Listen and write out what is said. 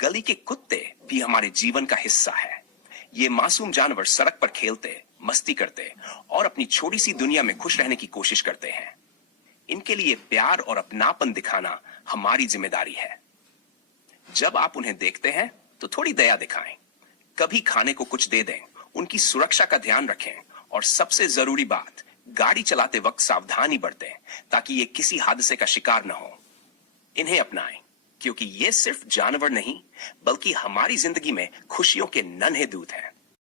गली के कुत्ते भी हमारे जीवन का हिस्सा है। ये मासूम जानवर सड़क पर खेलते, मस्ती करते और अपनी छोटी सी दुनिया में खुश रहने की कोशिश करते हैं। इनके लिए प्यार और अपनापन दिखाना हमारी जिम्मेदारी है। जब आप उन्हें देखते हैं तो थोड़ी दया दिखाएं, कभी खाने को कुछ दे दें, उनकी सुरक्षा का ध्यान रखें और सबसे जरूरी बात, गाड़ी चलाते वक्त सावधानी बरतें ताकि ये किसी हादसे का शिकार न हो। इन्हें अपनाएं, क्योंकि ये सिर्फ जानवर नहीं बल्कि हमारी जिंदगी में खुशियों के नन्हे दूत हैं।